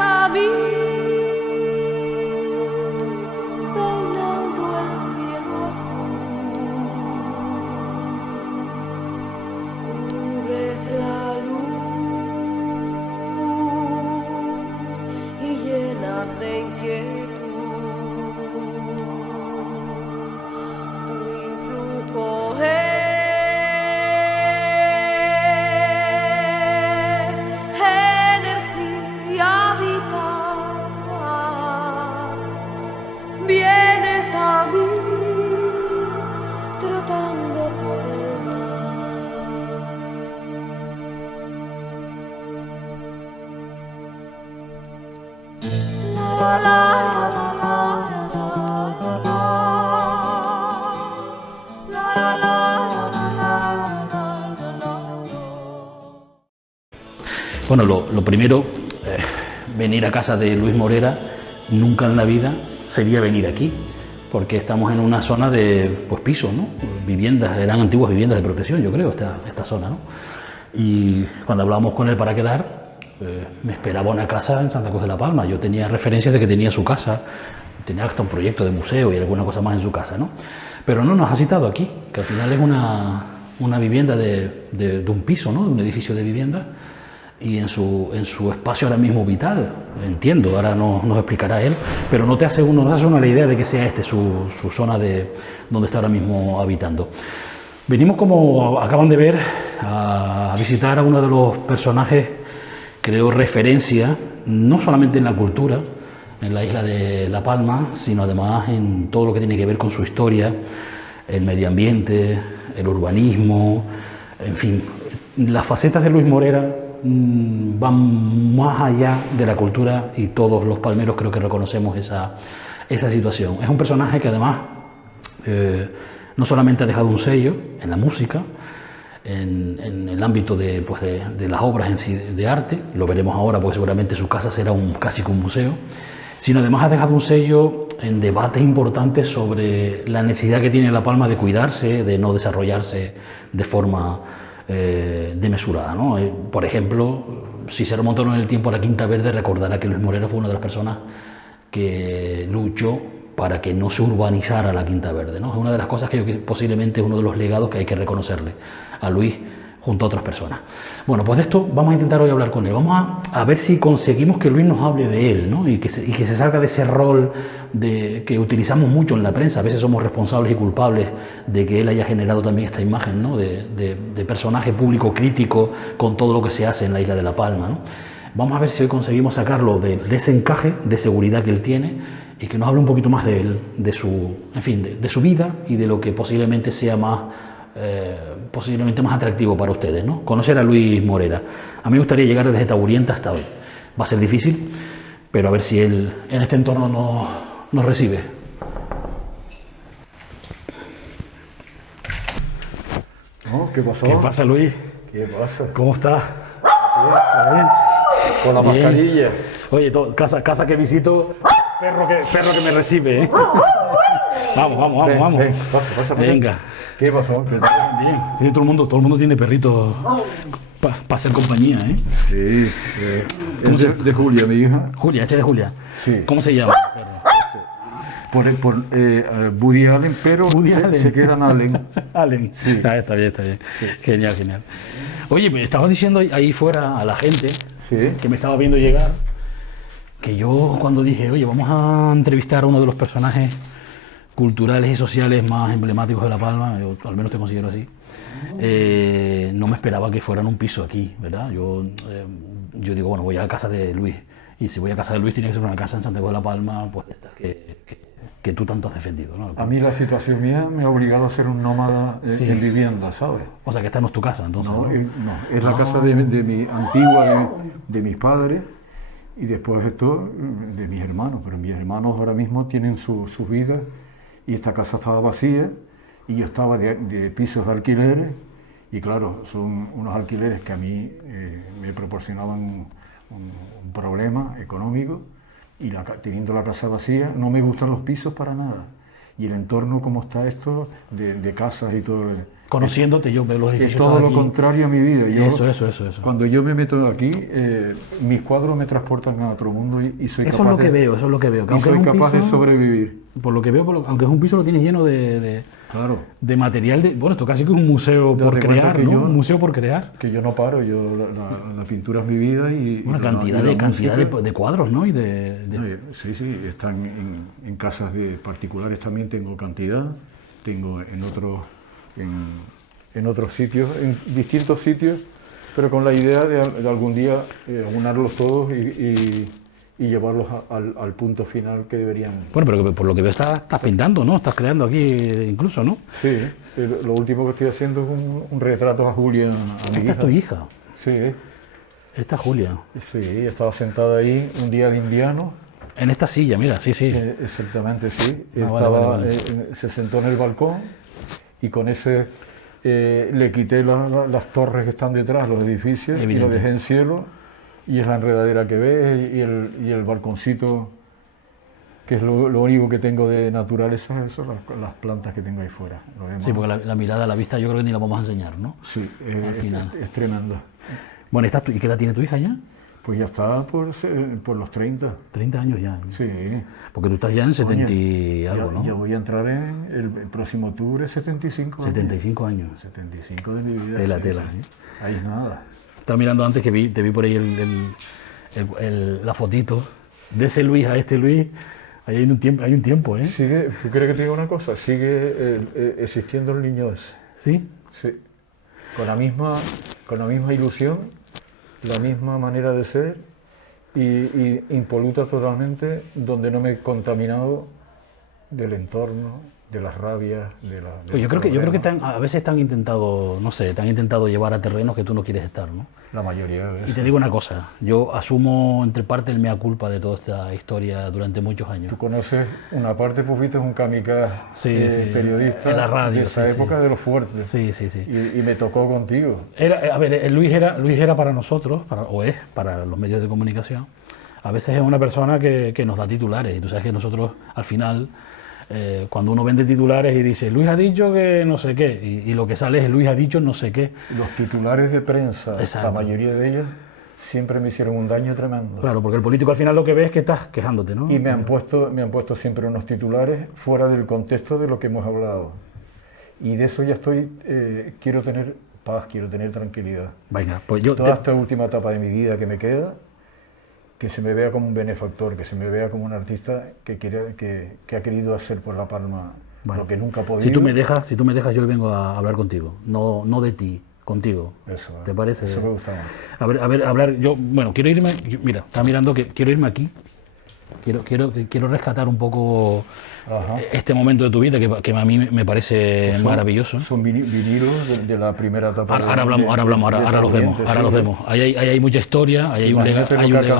a mí, peinando el cielo azul. Cubres la luz y llenas de inquietud. Tu influjo es energía vital. Vienes a mí trotando por el mar. La, la, la, la, la, la, la, la, la, la. Bueno, lo primero, venir a casa de Luis Morera, nunca en la vida sería venir aquí, porque estamos en una zona de pues, pisos, ¿no? Viviendas, eran antiguas viviendas de protección, yo creo, esta zona, ¿no? Y cuando hablábamos con él para quedar, me esperaba una casa en Santa Cruz de la Palma. Yo tenía referencias de que tenía su casa, tenía hasta un proyecto de museo y alguna cosa más en su casa, ¿no? Pero no nos ha citado aquí, que al final es una vivienda de un piso, ¿no? De un edificio de vivienda, y en su espacio ahora mismo vital, entiendo, ahora nos explicará él, pero no hace una la idea de que sea su zona de donde está ahora mismo habitando. Venimos, como acaban de ver, a visitar a uno de los personajes, creo, referencia, no solamente en la cultura, en la isla de La Palma, sino además en todo lo que tiene que ver con su historia, el medio ambiente, el urbanismo, en fin, las facetas de Luis Morera van más allá de la cultura y todos los palmeros creo que reconocemos esa situación. Es un personaje que además no solamente ha dejado un sello en la música, en el ámbito de las obras en sí de arte, lo veremos ahora porque seguramente su casa será casi un museo, sino además ha dejado un sello en debates importantes sobre la necesidad que tiene La Palma de cuidarse, de no desarrollarse de forma desmesurada, ¿no? Por ejemplo, si se remonta en el tiempo a la Quinta Verde, recordará que Luis Morera fue una de las personas que luchó para que no se urbanizara la Quinta Verde, ¿no? Es una de las cosas que posiblemente es uno de los legados que hay que reconocerle a Luis junto a otras personas. Bueno, pues de esto vamos a intentar hoy hablar con él. Vamos a ver si conseguimos que Luis nos hable de él, ¿no? y que se salga de ese rol que utilizamos mucho en la prensa. A veces somos responsables y culpables de que él haya generado también esta imagen, ¿no? de personaje público crítico con todo lo que se hace en la isla de La Palma, ¿no? Vamos a ver si hoy conseguimos sacarlo de ese encaje de seguridad que él tiene y que nos hable un poquito más de él, de su vida y de lo que posiblemente sea posiblemente más atractivo para ustedes, ¿no? Conocer a Luis Morera. A mí me gustaría llegar desde Taburienta hasta hoy. Va a ser difícil, pero a ver si él en este entorno nos recibe. ¿No? ¿Qué pasó? ¿Qué pasa, Luis? ¿Qué pasa? ¿Cómo estás? Con la mascarilla. Oye, casa que visito, perro que me recibe, ¿eh? Vamos. Ven, pasa. Venga. ¿Qué pasó? Bien. Sí, todo el mundo tiene perritos para hacer compañía, ¿eh? Sí. Es de Julia, mi hija. Julia, este es de Julia. Sí. ¿Cómo se llama? Por Woody Allen, pero Woody Allen. se queda en Allen. Allen. Sí. Ah, está bien. Sí. Genial. Oye, me estaba diciendo ahí fuera a la gente Sí. que me estaba viendo llegar que yo cuando dije, oye, vamos a entrevistar a uno de los personajes culturales y sociales más emblemáticos de La Palma, yo al menos te considero así, no me esperaba que fueran un piso aquí, ¿verdad? Yo digo, bueno, voy a la casa de Luis, y si voy a casa de Luis tiene que ser una casa en Santiago de La Palma, pues de estas que tú tanto has defendido, ¿no? A mí la situación mía me ha obligado a ser un nómada Sí. en vivienda, ¿sabes? O sea, que esta no es tu casa, entonces, ¿no? No, es la casa de mi antigua, de mis padres, y después esto de mis hermanos, pero mis hermanos ahora mismo tienen sus vidas, y esta casa estaba vacía, y yo estaba de pisos de alquileres, y claro, son unos alquileres que a mí me proporcionaban un problema económico, y teniendo la casa vacía, no me gustan los pisos para nada. Y el entorno como está esto, de casas y todo, Conociéndote, yo veo los Es edificios todo todos lo aquí. contrario a mi vida. Eso. Cuando yo me meto aquí, mis cuadros me transportan a otro mundo y soy Eso capaz es lo que veo, eso es lo que veo. Que y aunque soy es un capaz de piso, sobrevivir. por lo que veo, aunque es un piso, lo tienes lleno Claro. de material. Bueno, esto casi que es un museo por Date cuenta crear, que ¿no? yo- Un museo por crear. Que yo no paro, la pintura es mi vida y Una cantidad la cantidad música- de cuadros, ¿no? Y de- Sí, están en casas de particulares también tengo cantidad, tengo en otros sitios, en distintos sitios, pero con la idea de algún día unarlos todos y llevarlos al punto final que deberían. Bueno, pero por lo que veo estás pintando, ¿no? Estás creando aquí incluso, ¿no? Sí, lo último que estoy haciendo es un retrato a Julia, a mi Esta hija. es tu hija, Sí, esta es Julia. sí, estaba sentada ahí un día de invierno. En esta silla, mira, sí. Exactamente, sí. Ah, vale. Se sentó en el balcón y con ese le quité las torres que están detrás, los edificios, y Evidente. lo dejé en cielo. Y es la enredadera que ves y el balconcito, que es lo único que tengo de naturaleza, eso, las plantas que tengo ahí fuera. Lo demás, Sí, porque la mirada, la vista, yo creo que ni la vamos a enseñar, ¿no? sí, al final. es tremenda. Bueno, ¿y qué edad tiene tu hija ya? Pues ya está por los 30. 30 años ya. Sí. Porque tú estás ya en 70 y Coño, algo, ¿no? Ya voy a entrar en el próximo octubre, 75 años. 75 años. 75 de mi vida. Tela, sí, tela, sí. Ahí es nada. Estaba mirando antes que te vi por ahí la fotito de ese Luis a este Luis. Ahí hay un tiempo, ¿eh? ¿Tú crees que te diga una cosa? Sigue existiendo el niño ese. ¿Sí? Sí. Con la misma ilusión, la misma manera de ser y impoluta totalmente, donde no me he contaminado del entorno, de las rabias, de la... Yo creo que a veces te han intentado, no sé, te han intentado llevar a terrenos que tú no quieres estar, ¿no? La mayoría de Y veces. te digo una cosa, yo asumo entre parte el mea culpa de toda esta historia durante muchos años. Tú conoces una parte, pues fuiste un kamikaze periodista en la radio, de esa sí, época sí. de los fuertes. Sí. Y me tocó contigo. A ver, Luis era para nosotros, o es para los medios de comunicación, a veces es una persona que nos da titulares, y tú sabes que nosotros al final, cuando uno vende titulares y dice Luis ha dicho que no sé qué, y lo que sale es Luis ha dicho no sé qué. Los titulares de prensa, Exacto. la mayoría de ellos, siempre me hicieron un daño tremendo. Claro, porque el político al final lo que ve es que estás quejándote, ¿no? Y me han puesto siempre unos titulares fuera del contexto de lo que hemos hablado. Y de eso ya quiero tener paz, quiero tener tranquilidad. Venga, pues yo... Toda esta última etapa de mi vida que me queda, que se me vea como un benefactor, que se me vea como un artista que ha querido hacer por La Palma Bueno, lo que nunca ha podido. si tú me dejas, yo hoy vengo a hablar contigo, no de ti, contigo. Eso, ¿Te parece? Eso me gusta más. A ver, hablar, bueno, quiero irme, mira, estaba mirando que quiero irme aquí, quiero rescatar un poco Ajá. este momento de tu vida que a mí me parece maravilloso. Son vinilos de la primera etapa. Ahora los vemos, ahora los vemos. Ahí hay mucha historia, ahí hay un Imagínate lo hay que un ha legado.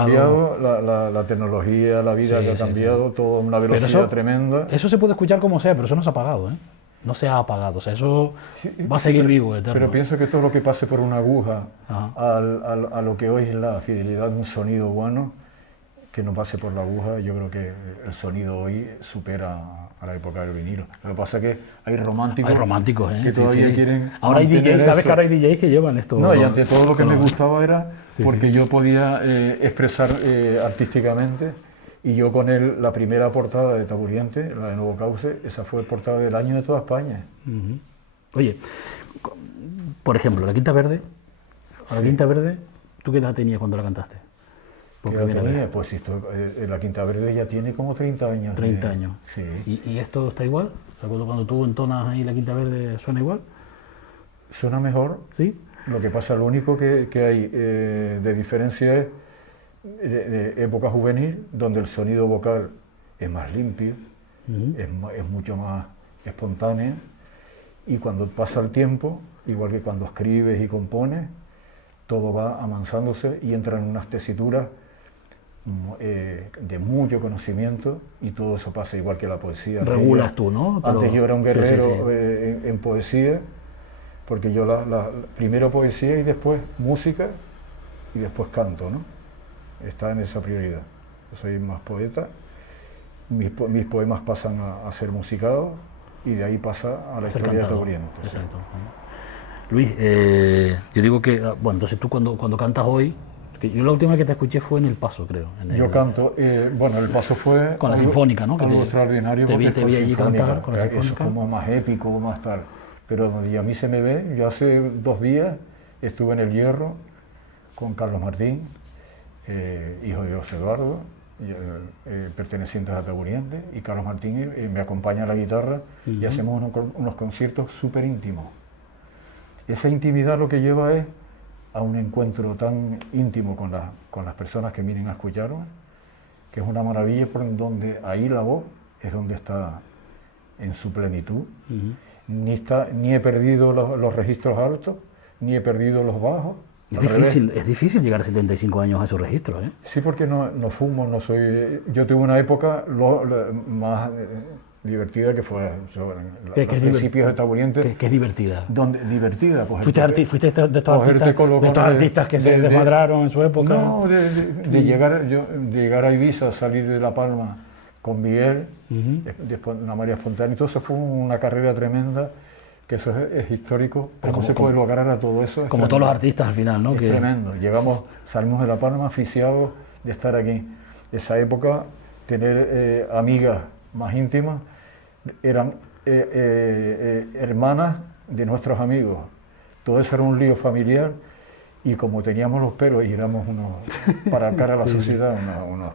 cambiado, la tecnología, la vida Sí, que ha sí, cambiado, todo a una Pero velocidad tremenda. eso se puede escuchar como sea, pero eso no se ha apagado, ¿eh? No se ha apagado, o sea, eso va a seguir vivo, eterno. Pero pienso que todo lo que pase por una aguja Ajá. a lo que hoy es la fidelidad de un sonido bueno, que no pase por la aguja, yo creo que el sonido hoy supera a la época del vinilo. Lo que pasa es que hay románticos, Hay románticos, ¿eh? que Sí, todavía sí. quieren. Ahora hay mantener DJs, ¿sabes eso. que ahora hay DJs que llevan esto? No, y ante todo lo que me gustaba era Sí, porque yo podía expresar artísticamente, y yo con él, la primera portada de Taburiente, la de Nuevo Cauce, esa fue portada del año de toda España. Ujú. Oye, por ejemplo, La Quinta Verde, La Quinta Verde, ¿tú qué edad tenías cuando la cantaste? Por ¿Qué edad primera tenía? vez. Pues la Quinta Verde ya tiene como 30 años. 30 años. Sí. ¿Y esto está igual? O sea, cuando tú entonas ahí La Quinta Verde, ¿suena igual? Suena mejor. ¿Sí? Lo que pasa, lo único que hay de diferencia es de época juvenil, donde el sonido vocal es más limpio, Ujú. es mucho más espontáneo, y cuando pasa el tiempo, igual que cuando escribes y compones, todo va amansándose y entra en unas tesituras de mucho conocimiento, y todo eso pasa igual que la poesía. Regulas tú, ¿no? Pero- Antes yo era un sí, sí, guerrero sí. en poesía, porque yo primero poesía y después música y después canto, ¿no? Está en esa prioridad. Yo soy más poeta, mis poemas pasan a ser musicados, y de ahí pasa a la Ser historia de cantado. Taburiente. sí. Exacto. Luis, yo digo que, bueno, entonces tú cuando cantas hoy, que yo la última vez que te escuché fue en El Paso, creo. Yo canto, bueno, el paso fue Con la algo- sinfónica, ¿no? Que algo te- extraordinario. te vi- porque te fue vi allí sinfónica, cantar con la eso sinfónica. es como más épico, más tal. Pero y a mí se me ve, yo hace 2 días estuve en El Hierro con Carlos Martín, hijo de José Eduardo, pertenecientes a Taburiente, y Carlos Martín me acompaña a la guitarra y hacemos unos conciertos súper íntimos. Esa intimidad lo que lleva es a un encuentro tan íntimo con las personas que vienen a escucharnos, que es una maravilla, por donde ahí la voz es donde está en su plenitud. Ni he perdido los registros altos, ni he perdido los bajos. Al revés. Es difícil llegar a 75 años a esos registros, ¿eh? Sí, porque no fumo, no soy... Yo tuve una época más divertida que fue ¿Qué los es principios de Taburiente. Que es divertida. Donde, divertida, pues... Fuiste de estos cogerte artistas, con los de estos cojones artistas que se desmadraron en su época. No, de llegar a Ibiza, salir de La Palma con Miguel, después una María Espontánea, y todo eso fue una carrera tremenda, que eso es histórico. Pero ¿Cómo se puede lograr a todo eso? Como todos los artistas al final, ¿no? Es tremendo. Salimos de La Palma aficiados de estar aquí. Esa época, tener amigas más íntimas, eran hermanas de nuestros amigos. Todo eso era un lío familiar, y como teníamos los pelos y éramos para cara a la sociedad,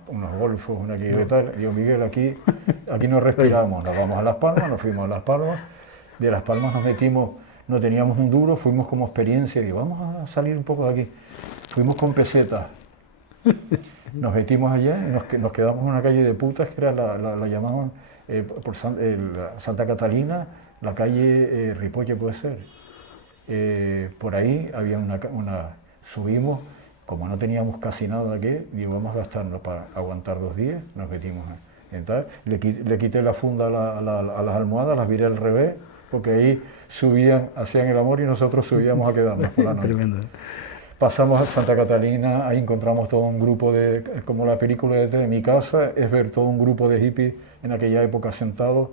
unos golfos, una que y tal, yo, Miguel, aquí no respiramos, nos vamos a Las Palmas, nos fuimos a Las Palmas, de Las Palmas nos metimos, no teníamos un duro, fuimos como experiencia y vamos a salir un poco de aquí. Fuimos con pesetas, nos metimos allá y nos quedamos en una calle de putas que era la llamaban por Santa Catalina, la calle Ripolle puede ser. Por ahí había subimos, como no teníamos casi nada aquí, digo, vamos a gastarnos para aguantar 2 días, nos metimos en tal, le quité la funda a las almohadas, las viré al revés, porque ahí subían, hacían el amor y nosotros subíamos a quedarnos por la noche. Tremendo. Pasamos a Santa Catalina, ahí encontramos todo un grupo como la película de Mi Casa, es ver todo un grupo de hippies en aquella época sentados,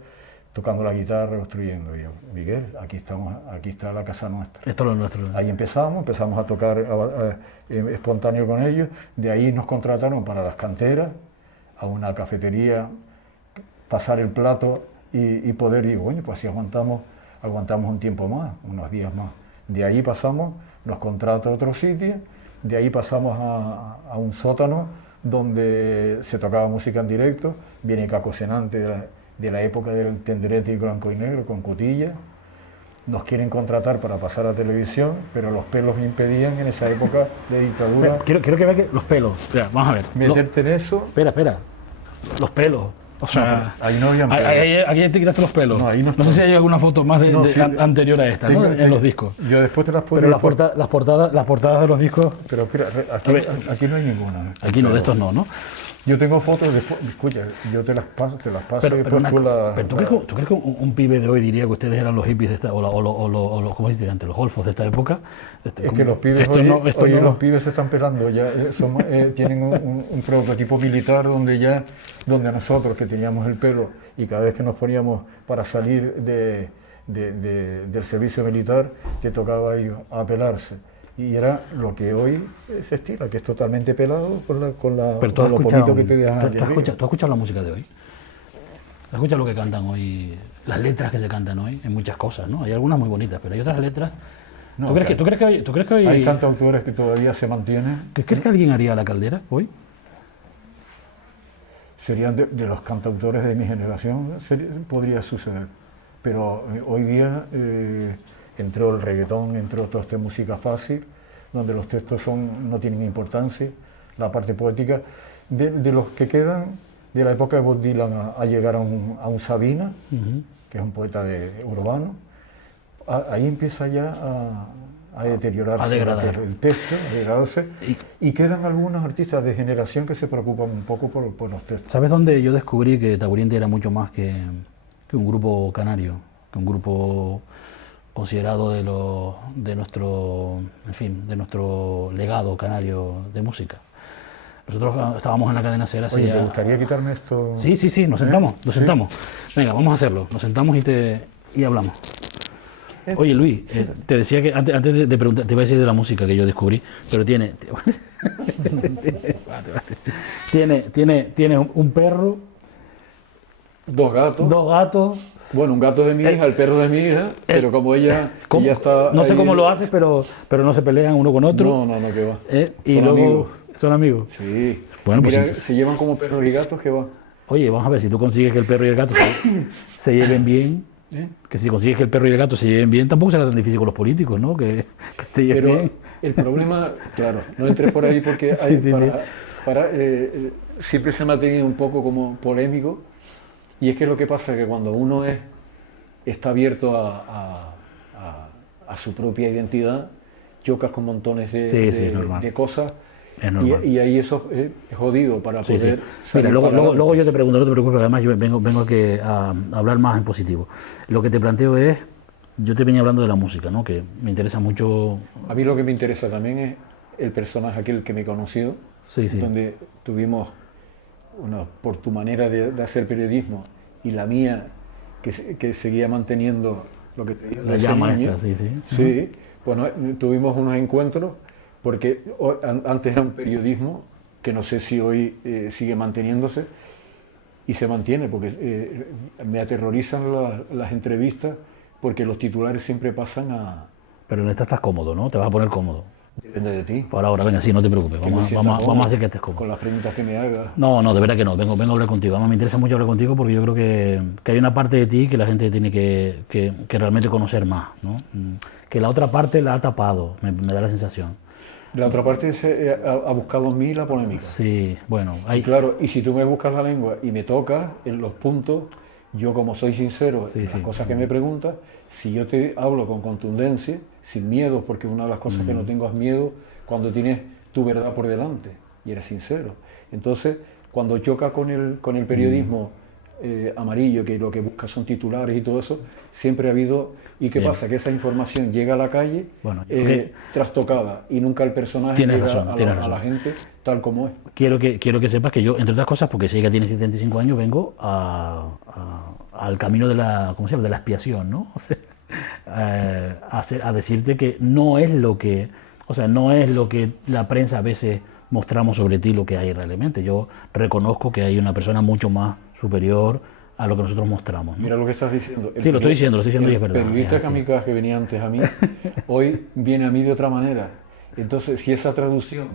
tocando la guitarra, construyendo. Y yo, Miguel, aquí está la casa nuestra. Esto es lo nuestro. Ahí empezamos a tocar espontáneo con ellos, de ahí nos contrataron para las canteras, a una cafetería, pasar el plato y poder ir, bueno, pues si aguantamos un tiempo más, unos días más. De ahí pasamos, nos contrata a otro sitio, de ahí pasamos a un sótano donde se tocaba música en directo, viene Caco Senante de la época del tenderete y blanco y negro con cotilla. Nos quieren contratar para pasar a televisión, pero los pelos me impedían en esa época de dictadura. Quiero que veas que los pelos. Espera, vamos a ver. Meterte en eso. Espera. Los pelos. O sea, ahí no habían pelos. aquí te quitaste los pelos. No, ahí no sé si hay alguna foto más anterior a esta, ¿no? En los discos. Yo después te las puedo... Pero las portadas de los discos... Pero mira, aquí no hay ninguna. Aquí no, de estos no, ¿no? Yo tengo fotos, escucha, yo te las paso Pero, y después ¿tú crees que un pibe de hoy diría que ustedes eran los hippies de esta, o los, ¿cómo se dice antes? Los golfos de esta época? Es que los pibes los pibes se están pelando, ya tienen un prototipo militar donde nosotros que teníamos el pelo y cada vez que nos poníamos para salir del servicio militar, te tocaba a ellos a pelarse. Y era lo que hoy se estila, que es totalmente pelado con lo poquito que te dejan. ¿Tú has escuchado la música de hoy? ¿Has escuchado lo que cantan hoy? Las letras que se cantan hoy, en muchas cosas, ¿no? Hay algunas muy bonitas, pero hay otras letras. No, ¿Tú crees que hoy hay cantautores que todavía se mantienen? ¿Crees que alguien haría La Caldera hoy? Serían de los cantautores de mi generación, podría suceder. Pero hoy día entró el reggaetón, entró toda esta música fácil, donde los textos no tienen importancia, la parte poética. De los que quedan de la época de Bob Dylan a llegar a un Sabina, que es un poeta urbano, ahí empieza ya a deteriorarse, a degradar el texto, a degradarse, y quedan algunos artistas de generación que se preocupan un poco por los textos. ¿Sabes dónde yo descubrí que Taburiente era mucho más que un grupo canario, que un grupo considerado de nuestro legado canario de música? Nosotros estábamos en la cadena SER hace Oye, ya... ¿te gustaría quitarme esto? Sí, sí, sí, nos sentamos, nos ¿Sí? sentamos. Venga, vamos a hacerlo. Nos sentamos y hablamos. Oye, Luis, te decía que antes de preguntar, te iba a decir de la música que yo descubrí, pero tiene un perro, Dos gatos. dos gatos. Bueno, un gato de mi hija, el perro de mi hija, pero como ella está No sé ahí- cómo lo haces, pero no se pelean uno con otro. No, que va. Y Son luego amigos. son amigos. Sí. Bueno, pues Mira, entonces- se llevan como perros y gatos, que va. Oye, vamos a ver, si tú consigues que el perro y el gato se lleven bien, ¿Eh? que si consigues que el perro y el gato se lleven bien, tampoco será tan difícil con los políticos, ¿no? Que se lleven Pero bien. el problema, claro, no entres por ahí porque Sí, hay, sí, siempre se me ha tenido un poco como polémico, y es que lo que pasa es que cuando uno está abierto a su propia identidad, chocas con montones Sí, sí, es normal. de cosas, Es normal. y ahí eso es jodido para Sí, sí. poder Mira, salir luego, para luego, adelante. luego yo te pregunto, no te preocupes, además yo vengo aquí a hablar más en positivo. Lo que te planteo es, yo te venía hablando de la música, ¿no? Que me interesa mucho. A mí lo que me interesa también es el personaje aquel que me he conocido, Sí, sí. donde tuvimos, por tu manera de hacer periodismo y la mía, que seguía manteniendo lo que te digo, La de ese llama niño. esta, sí, sí. Sí, bueno, tuvimos unos encuentros, porque antes era un periodismo que no sé si hoy sigue manteniéndose, y se mantiene, porque me aterrorizan las entrevistas, porque los titulares siempre pasan a... Pero en esta estás cómodo, ¿no? Te vas a poner cómodo. Depende de ti. Por ahora, venga, sí, no te preocupes. Que me Vamos, sienta vamos a cómodo hacer que estés cómodo. con las preguntas que me hagas. No, de verdad que no. Vengo a hablar contigo. Además, me interesa mucho hablar contigo porque yo creo que hay una parte de ti que la gente tiene que realmente conocer más, ¿no? Que la otra parte la ha tapado, me da la sensación. La otra parte ha buscado en mí la polémica. Sí, bueno, Y claro, y si tú me buscas la lengua y me tocas en los puntos, yo como soy sincero Sí, en las sí. cosas que me preguntas, si yo te hablo con contundencia, sin miedo, porque una de las cosas que no tengo es miedo cuando tienes tu verdad por delante y eres sincero. Entonces, cuando choca con el periodismo amarillo, que lo que busca son titulares y todo eso, siempre ha habido... ¿Y qué Bien. pasa? Que esa información llega a la calle Bueno, yo creo que- trastocada, y nunca el personaje Tienes llega razón, a tienes la razón. gente tal como es. quiero que sepas que yo, entre otras cosas, porque sé que tienes 75 años, vengo al camino de la, ¿cómo se llama?, de la expiación, ¿no? O sea, a decirte que no es lo que, o sea, no es lo que la prensa a veces mostramos sobre ti lo que hay realmente. Yo reconozco que hay una persona mucho más superior a lo que nosotros mostramos, ¿no? Mira lo que estás diciendo. Sí, lo estoy diciendo y es verdad, El periodista es así. kamikaze que venía antes a mí, hoy viene a mí de otra manera. Entonces, si esa traducción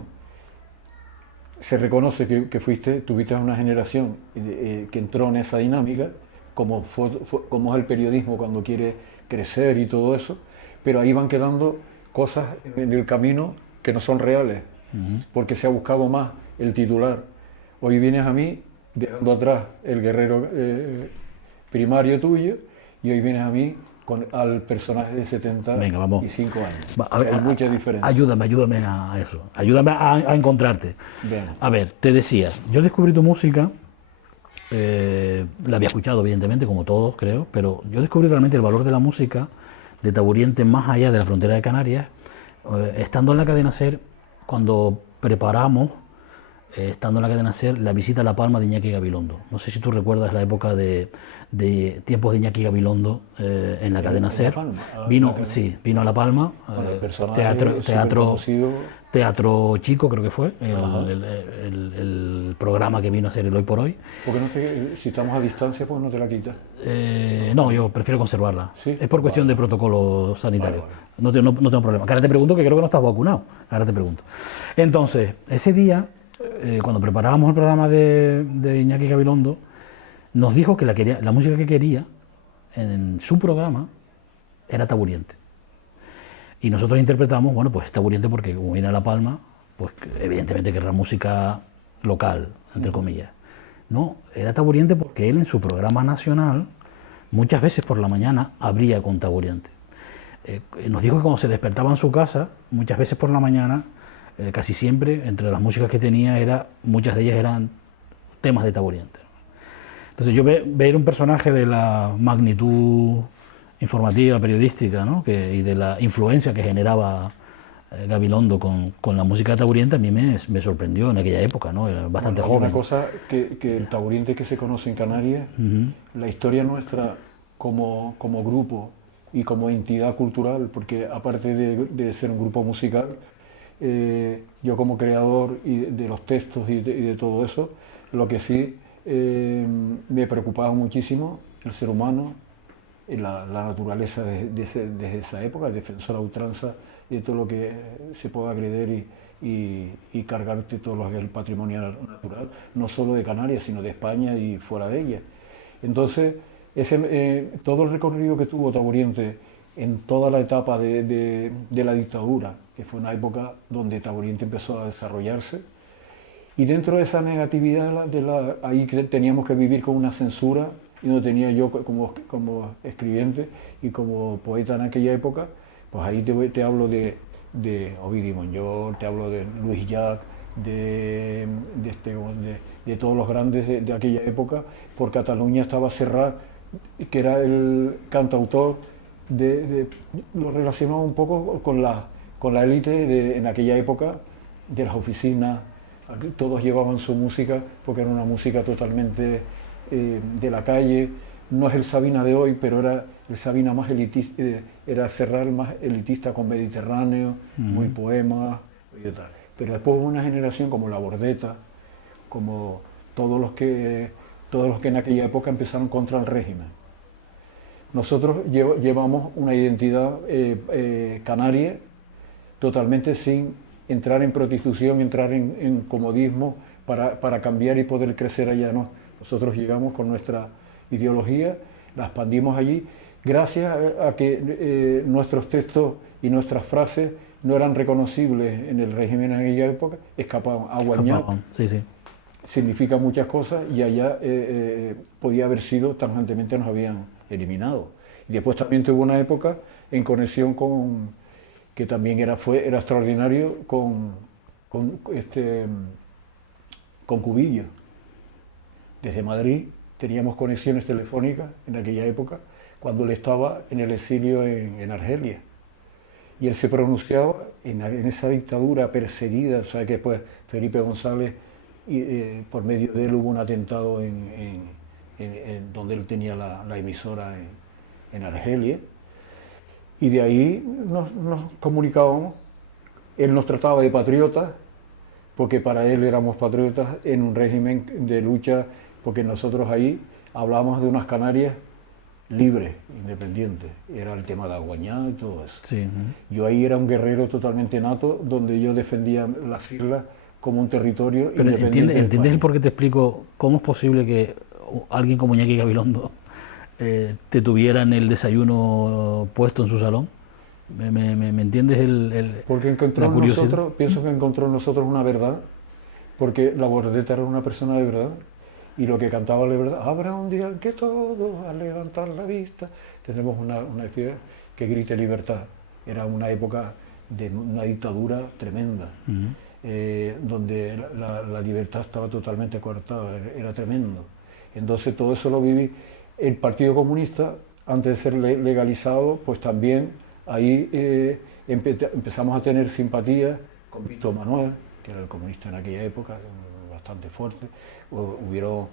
se reconoce que tuviste una generación que entró en esa dinámica, como es el periodismo cuando quiere crecer y todo eso, pero ahí van quedando cosas en el camino que no son reales, porque se ha buscado más el titular. Hoy vienes a mí dejando atrás el guerrero primario tuyo, y hoy vienes a mí al personaje de 75 Venga, vamos. años. Va, a ver, Hay mucha diferencia. Ayúdame a eso, ayúdame a encontrarte. Bien. A ver, te decía, yo descubrí tu música, la había escuchado evidentemente, como todos creo, pero yo descubrí realmente el valor de la música de Taburiente más allá de la frontera de Canarias, estando en la cadena SER, cuando preparamos, estando en la cadena SER, la visita a La Palma de Iñaki Gabilondo. No sé si tú recuerdas la época de tiempos de Iñaki Gabilondo en la cadena La SER. Palma, vino a La Palma, Bueno, el personaje teatro superconocido. Teatro Chico, creo que fue, el programa que vino a ser el Hoy por Hoy. Porque si estamos a distancia, pues no te la quitas. No, yo prefiero conservarla. ¿Sí? Es por cuestión de protocolo sanitario. No tengo problema. Ahora te pregunto, que creo que no estás vacunado. Ahora te pregunto. Entonces, ese día, cuando preparábamos el programa de Iñaki Gabilondo, nos dijo que la música que quería en su programa era Taburiente. Y nosotros interpretamos, bueno, pues Taburiente porque como viene a La Palma, pues evidentemente querrá música local, entre comillas. No, era Taburiente porque él en su programa nacional, muchas veces por la mañana, abría con Taburiente. Nos dijo que cuando se despertaba en su casa, muchas veces por la mañana, casi siempre, entre las músicas que tenía, muchas de ellas eran temas de Taburiente. Entonces yo ver un personaje de la magnitud informativa, periodística, ¿no?, y de la influencia que generaba Gabilondo con la música tauriente, a mí me sorprendió en aquella época, ¿no? Era bastante Bueno, hay joven. una cosa que el tauriente que se conoce en Canarias, la historia nuestra como grupo y como entidad cultural, porque aparte de ser un grupo musical, yo como creador de los textos y de todo eso, lo que sí me preocupaba muchísimo el ser humano, la naturaleza desde esa época, defensor a ultranza de todo lo que se pueda agredir y cargarte todo lo que es el patrimonio natural, no solo de Canarias, sino de España y fuera de ella. Entonces, todo el recorrido que tuvo Taburiente en toda la etapa de la dictadura, que fue una época donde Taburiente empezó a desarrollarse, y dentro de esa negatividad, ahí teníamos que vivir con una censura, y no tenía yo como escribiente y como poeta en aquella época, pues ahí te hablo de Ovidi Montllor, te hablo de Luis Llach, de todos los grandes de aquella época, por Cataluña estaba Serrat, que era el cantautor, lo relacionaba un poco con la élite en aquella época, de las oficinas. Todos llevaban su música porque era una música totalmente de la calle. No es el Sabina de hoy, pero era el Sabina más elitista, era Serrat más elitista con Mediterráneo, muy poemas y tal. Pero después hubo una generación como La Bordeta, como todos los que en aquella época empezaron contra el régimen. Nosotros llevamos una identidad canaria totalmente sin entrar en prostitución, entrar en comodismo para cambiar y poder crecer allá, no. Nosotros llegamos con nuestra ideología, la expandimos allí, gracias a que nuestros textos y nuestras frases no eran reconocibles en el régimen en aquella época, escapaban. Aguañá sí. significa muchas cosas y allá podía haber sido, tangentemente nos habían eliminado. Y después también tuvo una época en conexión que también era extraordinario con Cubillo. Desde Madrid teníamos conexiones telefónicas en aquella época, cuando él estaba en el exilio en Argelia. Y él se pronunciaba en esa dictadura perseguida, ¿sabes? Que después Felipe González, por medio de él hubo un atentado en donde él tenía la emisora en Argelia. Y de ahí nos comunicábamos. Él nos trataba de patriotas, porque para él éramos patriotas en un régimen de lucha, porque nosotros ahí hablábamos de unas Canarias libres, independientes. Era el tema de Aguañá y todo eso. Sí. Yo ahí era un guerrero totalmente nato, donde yo defendía las islas como un territorio Pero independiente. ¿entiendes el por qué te explico cómo es posible que alguien como Iñaki Gabilondo te tuviera en el desayuno puesto en su salón? ¿Me entiendes Porque encontró la en curiosidad? nosotros, pienso que encontró en nosotros una verdad, porque la Bordeta era una persona de verdad, y lo que cantaba de verdad, habrá un día en que todos al levantar la vista, tenemos una ciudad que grite libertad. Era una época de una dictadura tremenda, donde la libertad estaba totalmente coartada, era tremendo. Entonces todo eso lo viví. El Partido Comunista, antes de ser legalizado, pues también ahí empezamos a tener simpatía con Víctor Manuel, que era el comunista en aquella época, bastante fuerte. Hubieron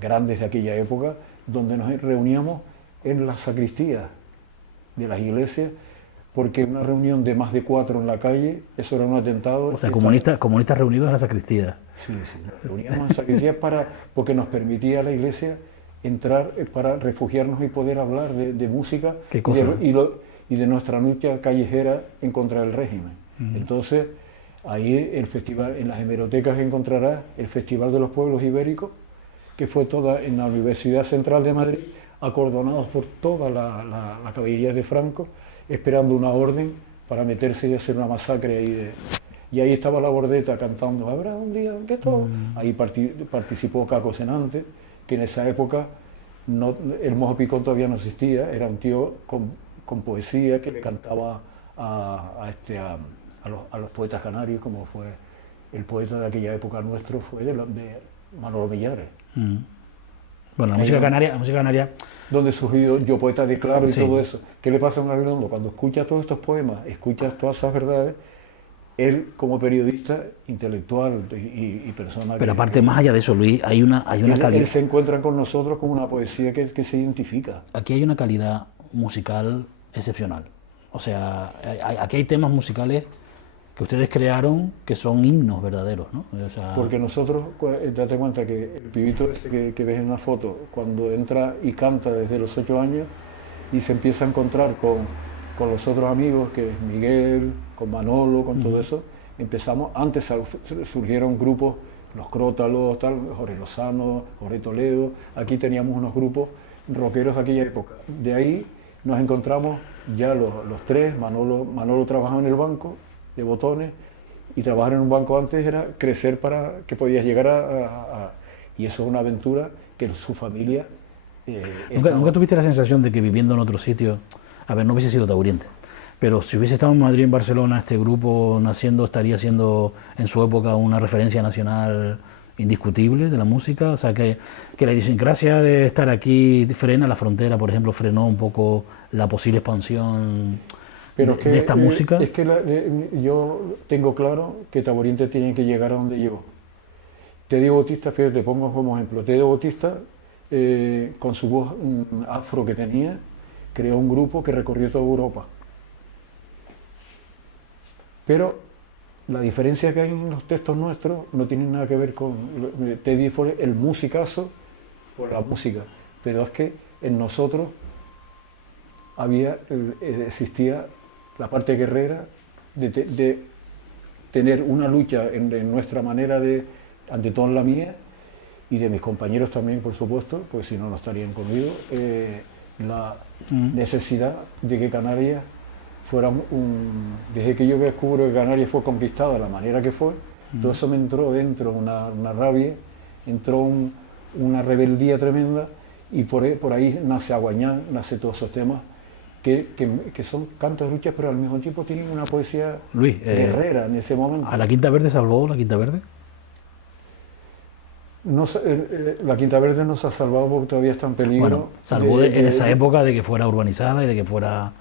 grandes de aquella época donde nos reuníamos en las sacristías de las iglesias, porque una reunión de más de 4 en la calle, eso era un atentado. O sea, comunistas reunidos en la sacristía. Sí, nos reuníamos en sacristías porque nos permitía la iglesia entrar para refugiarnos y poder hablar de música y de nuestra lucha callejera en contra del régimen. Entonces, ahí el festival, en las hemerotecas encontrarás el Festival de los Pueblos Ibéricos, que fue toda en la Universidad Central de Madrid, acordonados por toda la caballería de Franco, esperando una orden para meterse y hacer una masacre ahí. Y ahí estaba la Bordeta cantando, habrá un día en que todo. Ahí participó Caco Senante, que en esa época el Mojo Picón todavía no existía, era un tío con poesía que le cantaba a los poetas canarios, como fue el poeta de aquella época nuestro, fue de Manolo Millares. Bueno, Ahí la música canaria, donde surgió Yo Poeta Declaro y Sí. todo eso. ¿Qué le pasa a un Gabilondo? Cuando escuchas todos estos poemas, escuchas todas esas verdades, él como periodista, intelectual y persona pero aparte, más allá de eso, Luis, hay una él calidad. se encuentra con nosotros como una poesía que se identifica. Aquí hay una calidad musical excepcional. O sea, aquí hay temas musicales que ustedes crearon que son himnos verdaderos, ¿no? O sea, Porque nosotros, date cuenta que el pibito ese que ves en la foto, cuando entra y canta desde los 8 años y se empieza a encontrar con los otros amigos, que es Miguel, con Manolo, con todo eso, empezamos, antes surgieron grupos, los Crótalos, tal, Jorge Lozano, Jorge Toledo, aquí teníamos unos grupos rockeros de aquella época. De ahí nos encontramos ya los tres, Manolo trabajaba en el banco de botones, y trabajar en un banco antes era crecer para que podías llegar y eso es una aventura que su familia... ¿Nunca tuviste la sensación de que viviendo en otro sitio, a ver, no hubiese sido Tauriente, pero si hubiese estado en Madrid, en Barcelona, este grupo naciendo, estaría siendo en su época una referencia nacional indiscutible de la música? O sea, que la idiosincrasia de estar aquí frena la frontera, por ejemplo, frenó un poco la posible expansión de esta música. Es que yo tengo claro que Taboriente tiene que llegar a donde llegó. Teddy Bautista, fíjate, te pongo como ejemplo. Teddy Bautista, con su voz afro que tenía, creó un grupo que recorrió toda Europa. Pero la diferencia que hay en los textos nuestros no tiene nada que ver con... Teddy fue el musicazo por la música, pero es que en nosotros existía la parte guerrera de tener una lucha en nuestra manera de, ante todo en la mía, y de mis compañeros también, por supuesto, porque si no, no estarían conmigo, la necesidad de que Canarias fuera Desde que yo descubro que Canarias fue conquistada de la manera que fue, todo eso me entró dentro una rabia, entró una rebeldía tremenda, y por ahí nace Aguañán, nace todos esos temas, que son cantos de lucha, pero al mismo tiempo tienen una poesía Luis, guerrera en ese momento. ¿A la Quinta Verde salvó la Quinta Verde? No, la Quinta Verde no se ha salvado porque todavía está en peligro. Bueno, salvó en esa época de que fuera urbanizada y de que fuera...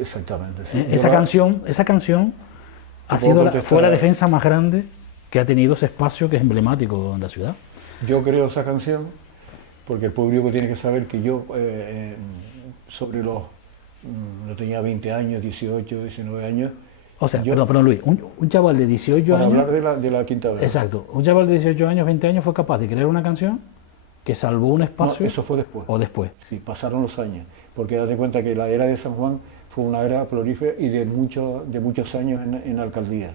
Exactamente, sí. Esa canción fue la defensa más grande que ha tenido ese espacio que es emblemático en la ciudad. Yo creo esa canción porque el público tiene que saber que yo, sobre no tenía 20 años, 18, 19 años. O sea, perdón Luis, un chaval de 18 para años... hablar de la Quinta Verde. Exacto, un chaval de 18 años, 20 años fue capaz de crear una canción que salvó un espacio... No, eso fue después. ¿O después? Sí, pasaron los años. Porque date cuenta que la era de San Juan fue una era prolífera y de muchos años en la alcaldía.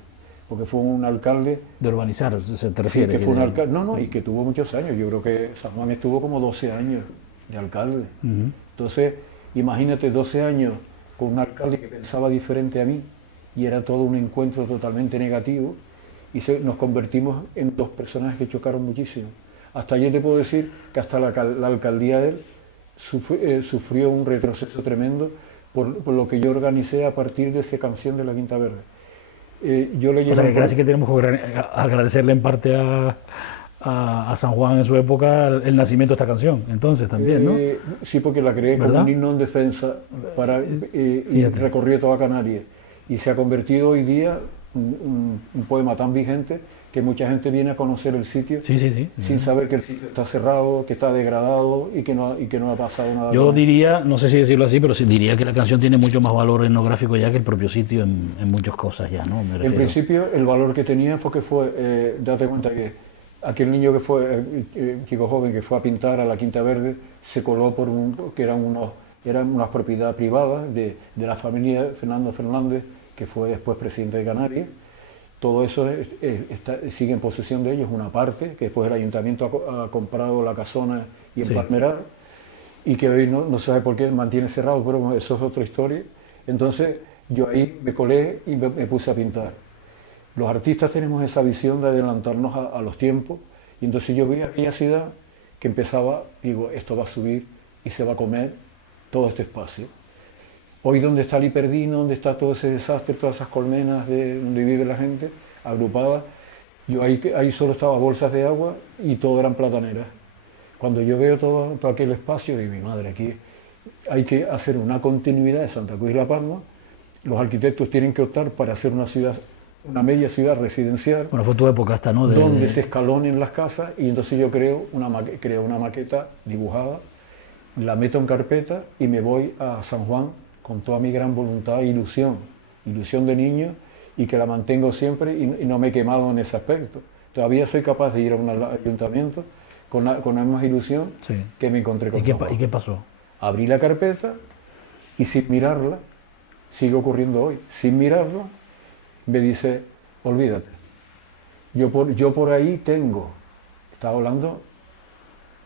Porque fue un alcalde... De urbanizar, ¿se te Sí, refiere? que fue un alcalde, no, y que tuvo muchos años. Yo creo que San Juan estuvo como 12 años de alcalde. Entonces, imagínate 12 años con un alcalde que pensaba diferente a mí y era todo un encuentro totalmente negativo y nos convertimos en dos personajes que chocaron muchísimo. Hasta yo te puedo decir que hasta la alcaldía de él sufrió un retroceso tremendo por lo que yo organicé a partir de esa canción de la Quinta Verde. O sea, que casi que tenemos que agradecerle en parte a San Juan en su época el nacimiento de esta canción, entonces también, ¿no? Sí, porque la creé como un himno en defensa y recorrió toda Canarias. Y se ha convertido hoy día un poema tan vigente que mucha gente viene a conocer el sitio sin saber que el sitio está cerrado, que está degradado y que no ha pasado nada. Yo diría, no sé si decirlo así, pero sí diría que la canción tiene mucho más valor etnográfico ya que el propio sitio en muchas cosas ya, ¿no? En principio el valor que tenía fue date cuenta que aquel niño que fue, chico joven que fue a pintar a la Quinta Verde, se coló que eran unas propiedades privadas de la familia Fernando Fernández, que fue después presidente de Canarias. Todo eso sigue en posesión de ellos, una parte, que después el ayuntamiento ha comprado la casona y el Palmeral, y que hoy no se sabe por qué mantiene cerrado, pero eso es otra historia. Entonces yo ahí me colé y me puse a pintar. Los artistas tenemos esa visión de adelantarnos a los tiempos, y entonces yo vi aquella ciudad que empezaba, digo, esto va a subir y se va a comer todo este espacio. Hoy donde está el Hiperdino, donde está todo ese desastre, todas esas colmenas donde vive la gente agrupada, yo ahí solo estaba bolsas de agua y todo eran plataneras. cuando yo veo todo aquel espacio, digo, mi madre, aquí hay que hacer una continuidad de Santa Cruz de la Palma. Los arquitectos tienen que optar para hacer una ciudad, una media ciudad residencial. Bueno, fue tu época esta, ¿no? Donde se escalonen las casas, y entonces yo creo una maqueta dibujada, la meto en carpeta y me voy a San Juan con toda mi gran voluntad e ilusión de niño, y que la mantengo siempre y no me he quemado en ese aspecto. Todavía soy capaz de ir a un ayuntamiento con la misma ilusión que me encontré con San Juan. ¿Y qué pasó? Abrí la carpeta y sin mirarla, sigue ocurriendo hoy, sin mirarla, me dice, olvídate. Yo por ahí estaba hablando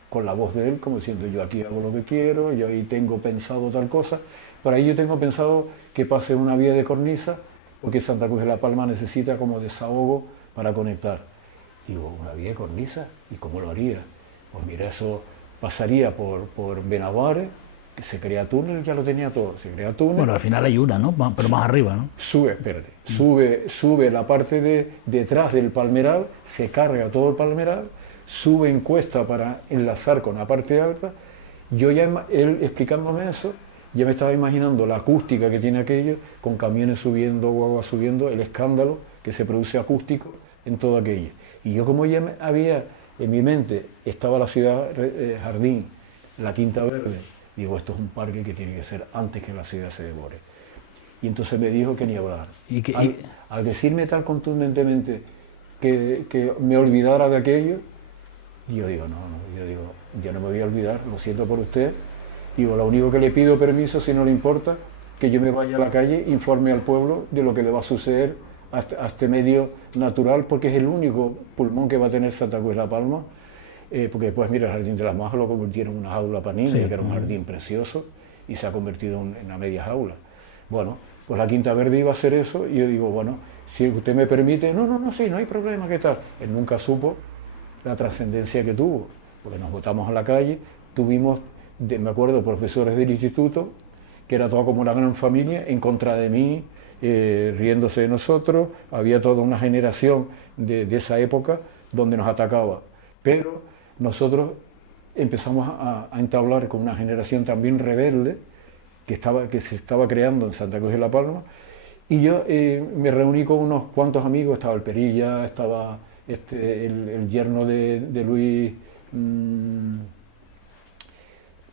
con la voz de él, como diciendo, yo aquí hago lo que quiero, yo ahí tengo pensado tal cosa, por ahí yo tengo pensado que pase una vía de cornisa, porque Santa Cruz de la Palma necesita como desahogo para conectar. Digo, ¿una vía de cornisa? ¿Y cómo lo haría? Pues mira, eso pasaría por Benaguare, que se crea túnel, ya lo tenía todo, se crea túnel. Bueno, al final hay una, ¿no? Pero más arriba, ¿no? Sube la parte de detrás del palmeral, se carga todo el palmeral, sube en cuesta para enlazar con la parte alta. Él explicándome eso, ya me estaba imaginando la acústica que tiene aquello, con camiones subiendo, guaguas subiendo, el escándalo que se produce acústico en todo aquello. Y yo, como ya había en mi mente, estaba la ciudad jardín, la Quinta Verde, digo, esto es un parque que tiene que ser antes que la ciudad se devore. Y entonces me dijo que ni hablar. Al decirme tan contundentemente que me olvidara de aquello, yo digo, yo no me voy a olvidar, lo siento por usted. Digo, lo único que le pido permiso, si no le importa, que yo me vaya a la calle, informe al pueblo de lo que le va a suceder a este medio natural, porque es el único pulmón que va a tener Santa Cruz de la Palma. Porque después, mira, el Jardín de las Majas lo convirtieron en una jaula para niños, que era un jardín precioso, y se ha convertido en una media jaula. Bueno, pues la Quinta Verde iba a hacer eso, y yo digo, bueno, si usted me permite, sí, no hay problema, ¿qué tal? Él nunca supo la trascendencia que tuvo, porque nos botamos a la calle, tuvimos, me acuerdo, profesores del instituto, que era toda como una gran familia, en contra de mí, riéndose de nosotros, había toda una generación de esa época donde nos atacaba, pero nosotros empezamos a entablar con una generación también rebelde que se estaba creando en Santa Cruz de la Palma, y yo me reuní con unos cuantos amigos, estaba el Perilla, estaba el yerno de Luis,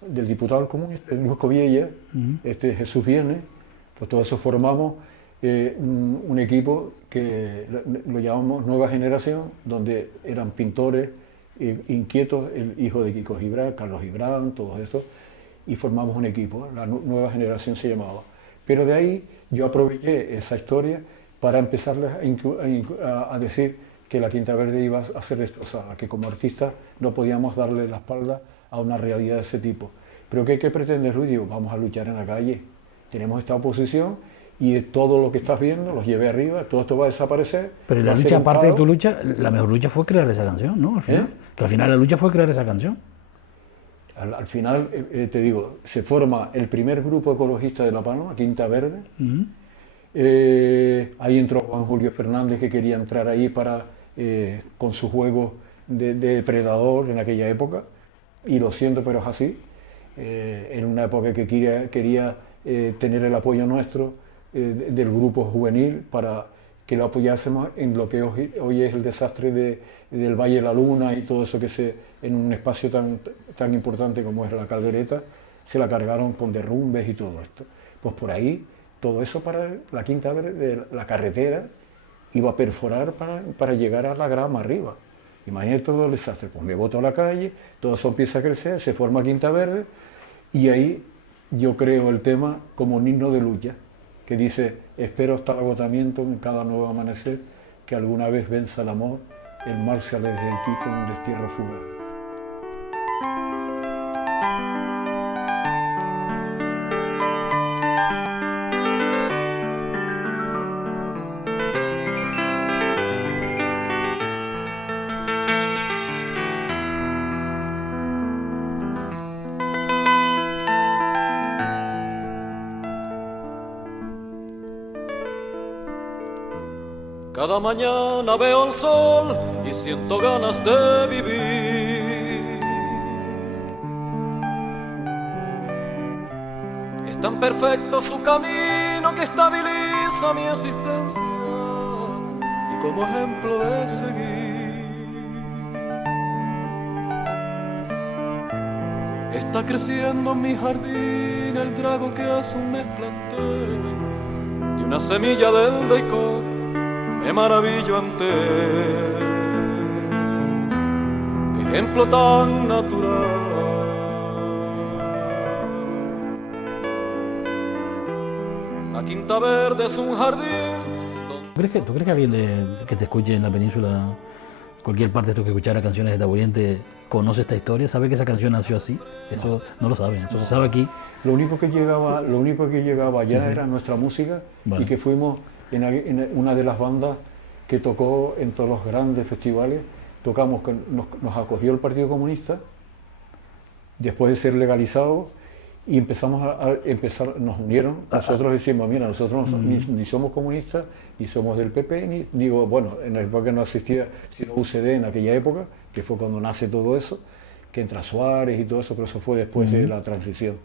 del diputado del común, Luis Coviella, Jesús Viene, pues todos eso formamos un equipo que lo llamamos Nueva Generación, donde eran pintores inquietos, el hijo de Kiko Gibran, Carlos Gibran, todos estos, y formamos un equipo, la Nueva Generación se llamaba. Pero de ahí yo aproveché esa historia para empezarles a decir que la Quinta Verde iba a ser destrozada, que como artistas no podíamos darle la espalda a una realidad de ese tipo. Pero ¿qué pretendes, Luis? Digo, vamos a luchar en la calle, tenemos esta oposición y todo lo que estás viendo, los llevé arriba, todo esto va a desaparecer. Pero la lucha, aparte de tu lucha, la mejor lucha fue crear esa canción, ¿no? Al final, que al final la lucha fue crear esa canción. Al final, te digo, se forma el primer grupo ecologista de La Palma, Quinta Verde. Ahí entró Juan Julio Fernández, que quería entrar ahí con su juego de depredador en aquella época, y lo siento, pero es así. En una época que quería tener el apoyo nuestro del grupo juvenil para que lo apoyásemos en lo que hoy es el desastre del Valle de la Luna y todo eso en un espacio tan importante como es la Caldereta, se la cargaron con derrumbes y todo esto. Pues por ahí, todo eso para la Quinta Verde, la carretera, iba a perforar para llegar a la grama arriba. Imagínate todo el desastre. Pues me boto a la calle, todo eso empieza a crecer, se forma Quinta Verde, y ahí yo creo el tema como un himno de lucha, que dice, espero hasta el agotamiento en cada nuevo amanecer, que alguna vez venza el amor, el mar se aleje de ti con un destierro fugaz. Cada mañana veo el sol y siento ganas de vivir. Es tan perfecto su camino que estabiliza mi existencia y como ejemplo de seguir está creciendo en mi jardín el drago que hace un mes planté. De una semilla del deicot me maravillo ante él. Qué ejemplo tan natural. La Quinta Verde es un jardín. ¿Tú crees que alguien que te escuche en la península, cualquier parte de estos que escuchara canciones de Taburiente, conoce esta historia? ¿Sabe que esa canción nació así? Eso no lo saben, eso se sabe aquí. Lo único que llegaba allá era nuestra música, Vale. y que fuimos en una de las bandas que tocó en todos los grandes festivales. Tocamos, nos acogió el Partido Comunista después de ser legalizado y empezamos nos unieron. Nosotros decimos, mira, nosotros ni somos comunistas ni somos del PP, bueno, en la época no existía sino UCD en aquella época, que fue cuando nace todo eso, que entra Suárez y todo eso, pero eso fue después de la transición.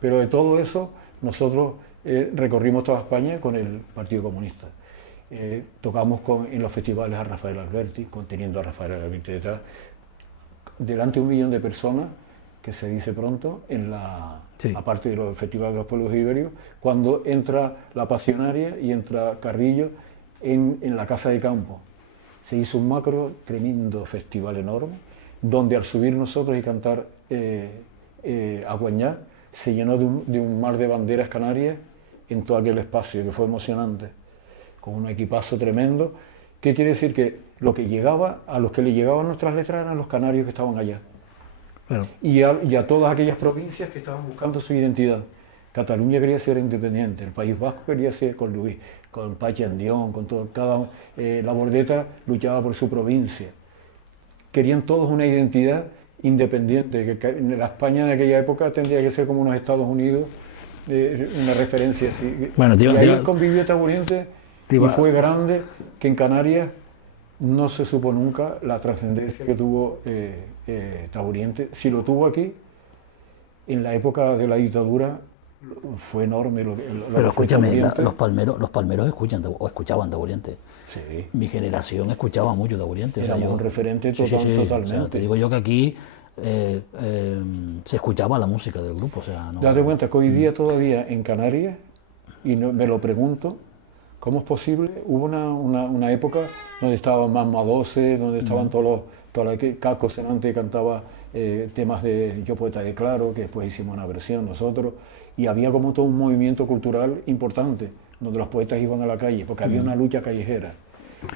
Pero de todo eso, nosotros recorrimos toda España con el Partido Comunista. Tocamos en los festivales a Rafael Alberti, conteniendo a Rafael Alberti detrás, delante de 1 millón de personas, que se dice pronto, aparte de los festivales de los pueblos iberios, cuando entra La Pasionaria y entra Carrillo en la Casa de Campo. Se hizo un macro, tremendo festival enorme, donde al subir nosotros y cantar Aguañá, se llenó de un mar de banderas canarias en todo aquel espacio, que fue emocionante, con un equipazo tremendo. ¿Qué quiere decir? Que a los que le llegaban nuestras letras eran los canarios que estaban allá. Claro. Y a todas aquellas provincias que estaban buscando su identidad. Cataluña quería ser independiente, el País Vasco quería ser con Luis, con Pachi Andión, con todo, la Bordeta luchaba por su provincia. Querían todos una identidad independiente, que en la España de aquella época tendría que ser como unos Estados Unidos, una referencia así. Bueno, y ahí convivió Taburiente y iba- fue grande, que en Canarias no se supo nunca la trascendencia que tuvo Taburiente. Si lo tuvo aquí, en la época de la dictadura, fue enorme lo Pero que fue escúchame, Taburiente. los palmeros escuchaban Taburiente. Sí. Mi generación escuchaba mucho Taburiente. Éramos un referente totalmente. totalmente. O sea, te digo yo que aquí se escuchaba la música del grupo. O sea, no... Date cuenta que hoy día todavía en Canarias, y me lo pregunto, ¿cómo es posible? Hubo una época donde estaba Mamma 12, donde estaban toda Caco Senante cantaba temas de Yo Poeta Declaro, que después hicimos una versión nosotros, y había como todo un movimiento cultural importante, donde los poetas iban a la calle, porque había una lucha callejera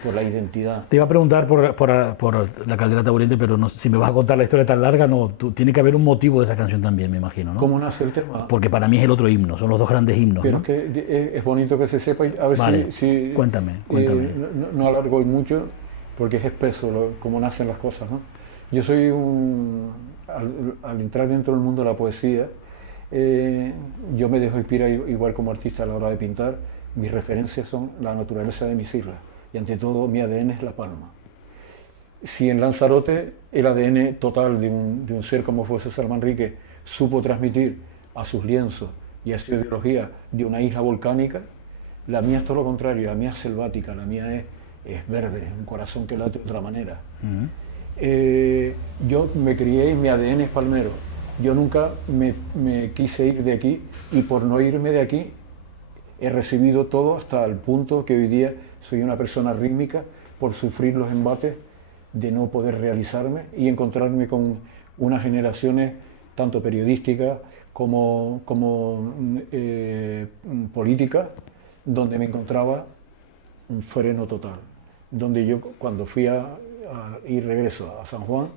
por la identidad. Te iba a preguntar por la Caldera Taburiente, pero no, si me vas a contar la historia tan larga, no, tiene que haber un motivo de esa canción también, me imagino, ¿no? ¿Cómo nace el tema? Porque para mí es el otro himno, son los dos grandes himnos, Pero ¿no? es que es bonito que se sepa, a ver Vale, si cuéntame. no alargo mucho, porque es espeso cómo nacen las cosas, ¿no? Yo soy al entrar dentro del mundo de la poesía, yo me dejo inspirar igual como artista a la hora de pintar. Mis referencias son la naturaleza de mis islas, y ante todo mi ADN es La Palma. Si en Lanzarote el ADN total de un ser como fue César Manrique supo transmitir a sus lienzos y a su ideología de una isla volcánica, la mía es todo lo contrario, la mía es selvática, la mía es verde, un corazón que late de otra manera. Yo me crié y mi ADN es palmero. Yo nunca me quise ir de aquí, y por no irme de aquí he recibido todo hasta el punto que hoy día soy una persona rítmica por sufrir los embates de no poder realizarme y encontrarme con unas generaciones tanto periodísticas como políticas, donde me encontraba un freno total, donde yo cuando fui y regreso a San Juan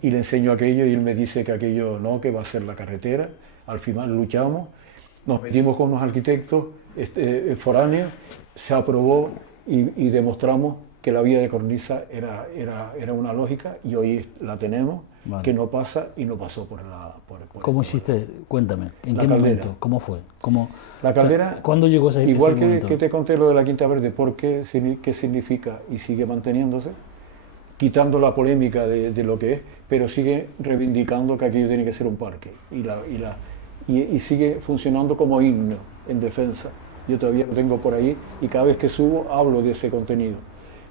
y le enseño aquello y él me dice que aquello no, que va a ser la carretera. Al final luchamos, nos metimos con unos arquitectos foráneos, se aprobó y demostramos que la vía de cornisa era una lógica, y hoy la tenemos, Vale. que no pasa y no pasó por ¿Cómo hiciste? Cuéntame, ¿en La qué caldera. momento? ¿Cómo fue? La caldera, ¿cuándo llegó ese igual momento? que te conté lo de la Quinta Verde, ¿por qué? ¿Qué significa? Y sigue manteniéndose, quitando la polémica de lo que es, pero sigue reivindicando que aquello tiene que ser un parque. y sigue funcionando como himno en defensa. Yo todavía lo tengo por ahí y cada vez que subo hablo de ese contenido.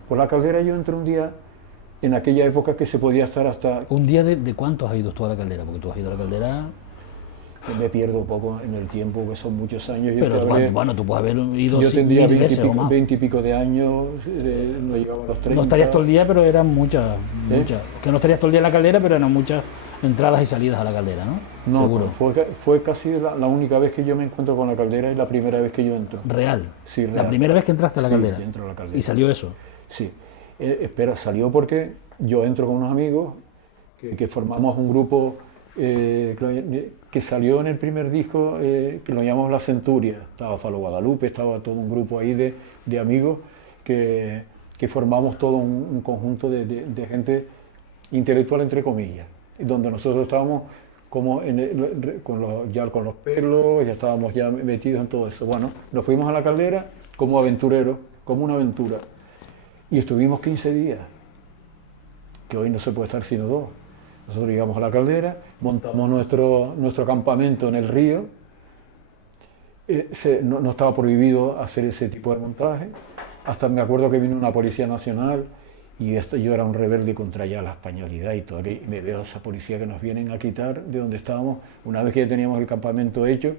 Por la caldera yo entré un día en aquella época que se podía estar hasta... ¿Un día de cuántos has ido tú a la caldera? Porque tú has ido a la caldera... Me pierdo un poco en el tiempo, que son muchos años. Pero bueno, tú puedes haber ido yo tendría 1000 veces o más. 20 y pico de años, no llegaba a los 30. No estarías todo el día, pero eran muchas. Que no estarías todo el día en la caldera, pero eran muchas entradas y salidas a la caldera, ¿no? No, seguro. Fue casi la única vez que yo me encuentro con la caldera y la primera vez que yo entro. ¿Real? Sí, real. La primera vez que entraste a la caldera. Sí, entro a la caldera. ¿Y salió eso? Sí. Espera, salió porque yo entro con unos amigos que formamos un grupo que salió en el primer disco, que lo llamamos La Centuria. Estaba Falo Guadalupe, estaba todo un grupo ahí de amigos que formamos todo un conjunto de gente intelectual, entre comillas, donde nosotros estábamos como ya con los pelos, ya estábamos ya metidos en todo eso. Bueno, nos fuimos a la caldera como aventureros, como una aventura, y estuvimos 15 días, que hoy no se puede estar sino 2. Nosotros llegamos a la caldera, montamos nuestro campamento en el río, no estaba prohibido hacer ese tipo de montaje, hasta me acuerdo que vino una policía nacional y yo era un rebelde contra ya la españolidad y todo, y me veo a esa policía que nos vienen a quitar de donde estábamos, una vez que ya teníamos el campamento hecho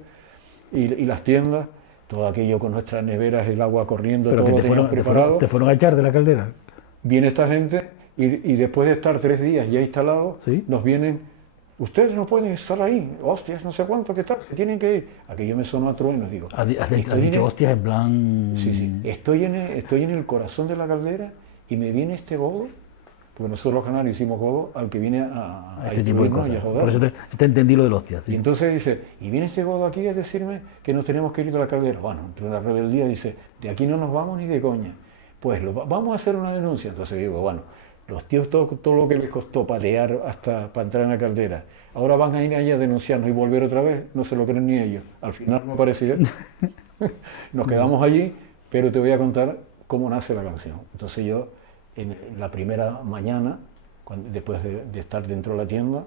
y las tiendas, todo aquello con nuestras neveras, el agua corriendo, pero todo que te fueron a echar de la caldera. Viene esta gente y después de estar 3 días ya instalados, ¿sí? Nos vienen, ustedes no pueden estar ahí, hostias, no sé cuánto, ¿qué tal? Se tienen que ir. Aquello me sonó a truenos, digo. ¿Has dicho hostias en plan...? Sí. Estoy en el corazón de la caldera y me viene este godo, porque nosotros los canarios hicimos godo al que viene a este tipo de cosas. Por eso te entendí lo del hostias. ¿Sí? Y entonces dice, y viene este godo aquí a decirme que nos tenemos que ir de la caldera. Bueno, entre la rebeldía dice, de aquí no nos vamos ni de coña. Pues vamos a hacer una denuncia. Entonces digo, bueno, los tíos todo lo que les costó palear hasta para entrar en la caldera, ahora van a ir allá a denunciarnos y volver otra vez, no se lo creen ni ellos. Al final no parecía. Nos quedamos allí, pero te voy a contar cómo nace la canción. Entonces yo, en la primera mañana, después de estar dentro de la tienda,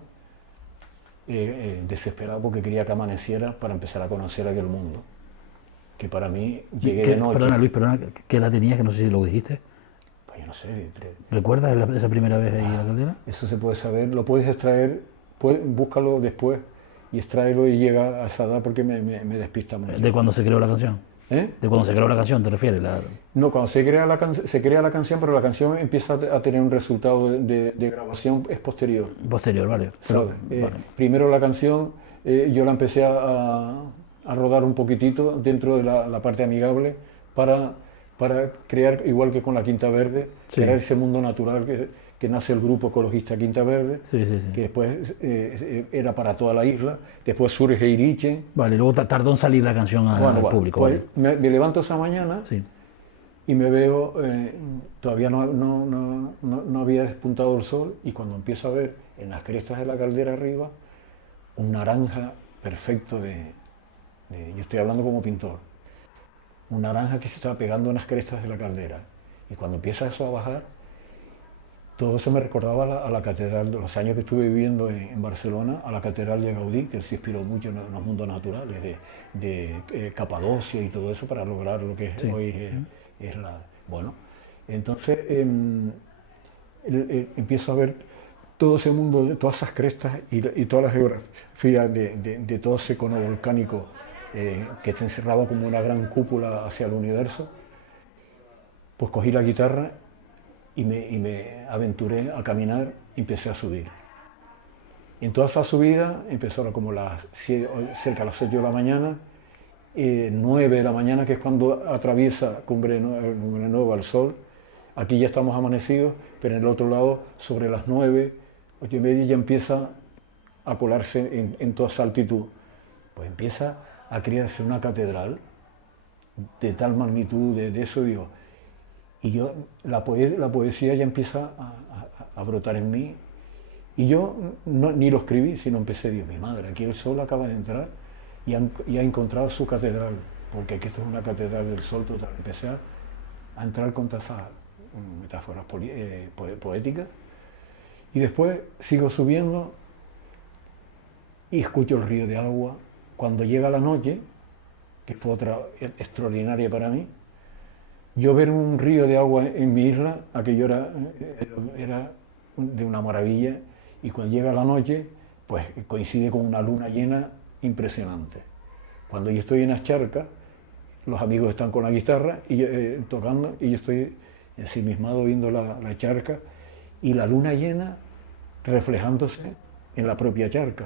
desesperado porque quería que amaneciera para empezar a conocer aquel mundo. Que para mí llegué de noche. Perdona Luis, ¿qué edad tenías? Que no sé si lo dijiste. Pues yo no sé. ¿Recuerdas esa primera vez ahí en la caldera? Eso se puede saber, lo puedes extraer, búscalo después y extraerlo y llega a esa edad porque me despista mucho. ¿De cuando se creó la canción? ¿Eh? ¿De cuando se creó la canción te refieres? No, cuando se crea la canción, pero la canción empieza a tener un resultado de grabación, es posterior. Posterior, vale. Vale. Primero la canción, yo la empecé a rodar un poquitito dentro de la parte amigable para crear, igual que con la Quinta Verde, sí, crear ese mundo natural que nace el grupo ecologista Quinta Verde, sí. que después era para toda la isla, después surge Iriche. Vale, luego tardó en salir la canción al público. Pues me levanto esa mañana, sí, y me veo, todavía no había despuntado el sol, y cuando empiezo a ver en las crestas de la caldera arriba, un naranja perfecto yo estoy hablando como pintor, un naranja que se estaba pegando en las crestas de la caldera, y cuando empieza eso a bajar, todo eso me recordaba a la catedral, de los años que estuve viviendo en Barcelona, a la catedral de Gaudí, que él se inspiró mucho en los mundos naturales, de Capadocia y todo eso, para lograr lo que sí, hoy es la... Bueno, entonces empiezo a ver todo ese mundo, todas esas crestas y toda la geografía de todo ese cono volcánico que se encerraba como una gran cúpula hacia el universo. Pues cogí la guitarra y me aventuré a caminar y empecé a subir. En toda esa subida empezó como cerca de las 8 de la mañana, 9 de la mañana, que es cuando atraviesa Cumbre Nueva el sol. Aquí ya estamos amanecidos, pero en el otro lado, sobre las 9, 8 y media, ya empieza a colarse en toda esa altitud. Pues empieza a crearse una catedral de tal magnitud, de eso, digo. Y yo, la poesía ya empieza a brotar en mí. Y yo ni lo escribí, sino empecé, Dios, mi madre, aquí el sol acaba de entrar y ha encontrado su catedral, porque aquí esto es una catedral del sol total. Empecé a entrar con todas esas metáforas poéticas. Y después sigo subiendo y escucho el río de agua cuando llega la noche, que fue otra extraordinaria para mí, yo ver un río de agua en mi isla, aquello era de una maravilla, y cuando llega la noche, pues coincide con una luna llena impresionante. Cuando yo estoy en las charcas, los amigos están con la guitarra y yo, tocando, y yo estoy ensimismado viendo la charca y la luna llena reflejándose en la propia charca.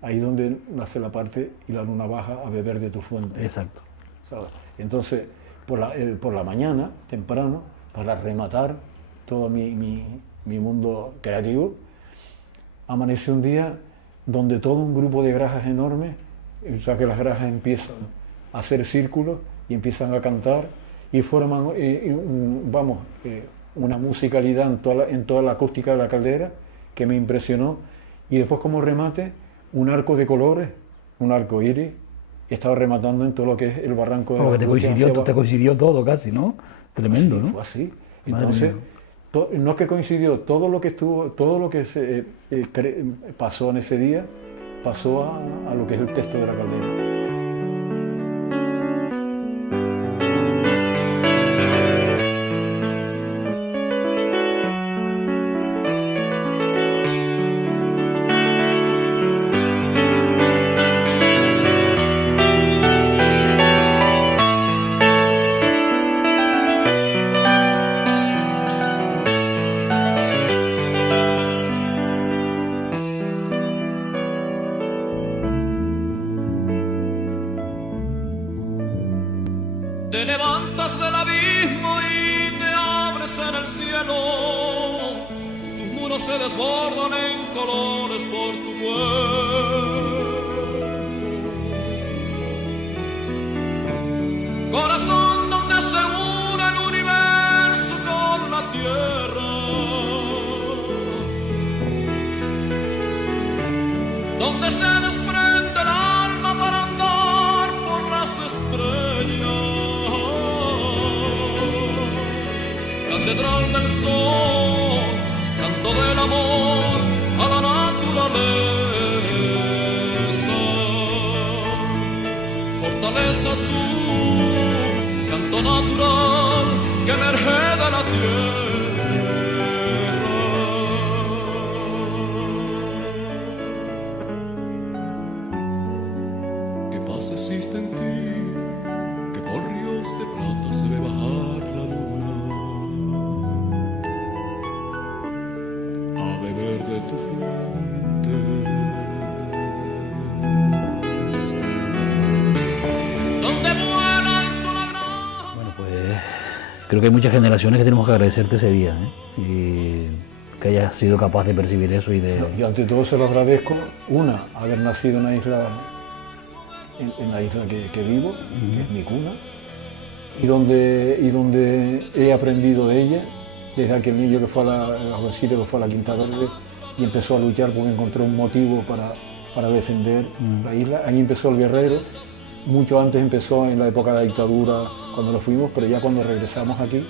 Ahí donde nace la parte y la luna baja a beber de tu fuente. Exacto. ¿Sabes? Entonces, por la mañana, temprano, para rematar todo mi mundo creativo, amanece un día donde todo un grupo de grajas enormes, o sea que las grajas empiezan a hacer círculos y empiezan a cantar y forman una musicalidad en toda la acústica de la caldera que me impresionó, y después como remate un arco de colores, un arco iris, y estaba rematando en todo lo que es el barranco de Como la que Angustia te coincidió todo casi, ¿no? Tremendo, sí, ¿no? fue así. Madre Entonces, mía. no es que coincidió, todo lo que pasó en ese día, pasó a lo que es el texto de la caldera. Te levantas del abismo y te abres en el cielo. Tus muros se desbordan en colores por tu cuerpo. Corazón donde se une el universo con la tierra, donde se desprende el alma para andar por las estrellas. Catedral del sol, canto del amor a la naturaleza. Fortaleza azul, canto natural que emerge de la tierra. ¿Qué paz existe en ti? Que por ríos de plata se ve bajar la luna a beber de tu fuente. Donde vuela alto la grama. Bueno, pues creo que hay muchas generaciones que tenemos que agradecerte ese día, ¿eh? Y que hayas sido capaz de percibir eso y de... Yo ante todo se lo agradezco, haber nacido en la isla, en la isla que vivo, que es mi cuna, y donde he aprendido de ella, desde aquel niño que fue el jovencito que fue a la Quinta Verde y empezó a luchar porque encontró un motivo para defender la isla. Ahí empezó el guerrero, mucho antes empezó en la época de la dictadura cuando nos fuimos, pero ya cuando regresamos aquí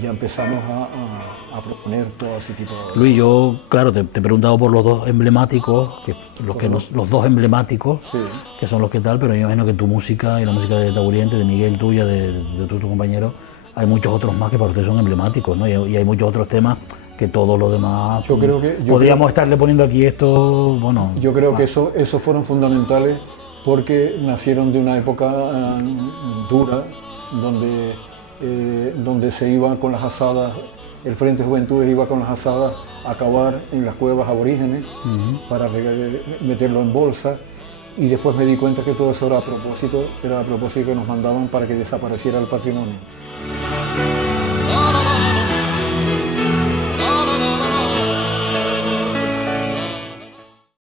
ya empezamos a proponer todo ese tipo de... Luis, yo, claro, te he preguntado por los dos emblemáticos, los dos emblemáticos, Sí. que son los que tal, pero yo imagino que tu música y la música de Taburiente, de Miguel, tuya, de tu compañero, hay muchos otros más que para ustedes son emblemáticos, ¿no? Y hay muchos otros temas que todos los demás... Yo creo que- yo podríamos creo- estarle poniendo aquí esto, bueno... Yo creo que esos fueron fundamentales porque nacieron de una época dura, donde se iba con las asadas, el Frente de Juventudes iba con las asadas a acabar en las cuevas aborígenes para meterlo en bolsa, y después me di cuenta que todo eso era a propósito que nos mandaban para que desapareciera el patrimonio. La, la, la.